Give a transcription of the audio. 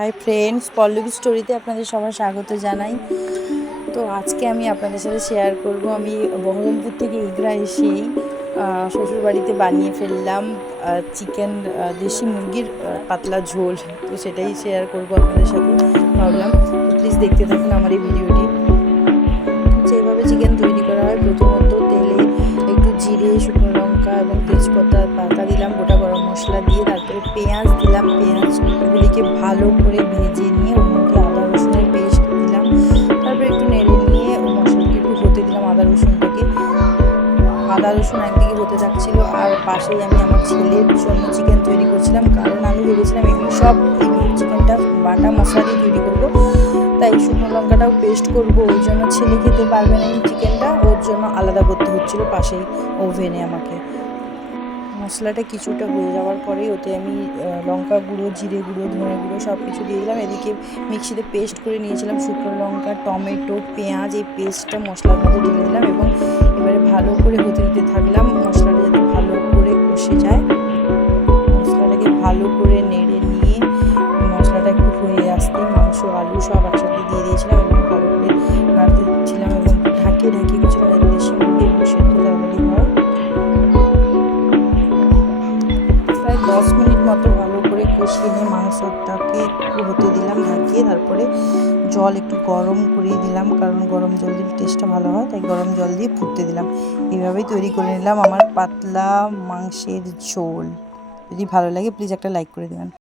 Hi friends, Pallavi স্টোরিতে আপনাদের সবার স্বাগত জানাই। তো আজকে আমি আপনাদের সাথে শেয়ার করব আমি বহরমপুর থেকে এগরা এসেই শ্বশুরবাড়িতে বানিয়ে ফেললাম চিকেন, দেশি মুরগির পাতলা ঝোল। তো সেটাই শেয়ার করব আপনাদের সাথে ভাবলাম। তো প্লিজ দেখতে থাকুন আমার এই ভিডিওটি। যেভাবে চিকেন তৈরি করা হয়, প্রথমত তেলে একটু জিরে, শুকনো লঙ্কা এবং তেজপাতা পাতা দিলাম, গোটা গরম মশলা দিয়ে তারপরে পেঁয়াজ দিলাম। পেঁয়াজগুলিকে ভালো করে ভেজে নিয়ে ওর মধ্যে আদা রসুনের পেস্ট দিলাম। তারপরে একটু নেড়ে নিয়ে ও মশলাটাকে একটু হতে দিলাম। আদা রসুন একদিকে হতে থাকছিল, আর পাশেই আমি আমার ছেলের জন্য চিকেন তৈরি করছিলাম, কারণ আমি ভেবেছিলাম এগুলো সব এই চিকেনটা বাটা মশলা দিয়ে তৈরি করবো, তাই শুকনো লঙ্কাটাও পেস্ট করবো। ওই জন্য ছেলে খেতে পারবে না এই চিকেনটা, ওর জন্য আলাদা করতে হচ্ছিলো পাশেই ওভেনে আমাকে। মশলাটা কিছুটা হয়ে যাওয়ার পরেই ওতে আমি লঙ্কা গুঁড়ো, জিরে গুঁড়ো, ধনে গুঁড়ো সব কিছু দিয়ে দিলাম। এদিকে মিক্সিতে পেস্ট করে নিয়েছিলাম শুকনো লঙ্কা, টমেটো, পেঁয়াজ, এই পেস্টটা মশলার মধ্যে ঢেলে দিলাম এবং এবারে ভালো করে হতে দিতে থাকলাম। মশলাটা যাতে ভালো করে কষে যায়, মশলাটাকে ভালো করে নেড়ে নিয়ে মশলাটা একটু হয়ে আসতে মাংস, আলু সব একসাথে দিয়ে দিয়েছিলাম এবং ভালো করে নাড়তে দিচ্ছিলাম এবং ঢাকিয়ে দিচ্ছিলাম যাতে দেশি মুরগি এবং সেদ্ধ তাড়াতাড়ি হয়। প্রায় 10 মিনিট মতো ভালো করে কষিয়ে নিয়ে মাংসটাকে একটু হতে দিলাম ঢাকিয়ে। তারপরে জল একটু গরম করিয়ে দিলাম, কারণ গরম জল দিলে টেস্টটা ভালো হয়, তাই গরম জল দিয়ে ফুটতে দিলাম। এইভাবেই তৈরি করে নিলাম আমার পাতলা মাংসের ঝোল। যদি ভালো লাগে প্লিজ একটা লাইক করে দেবেন।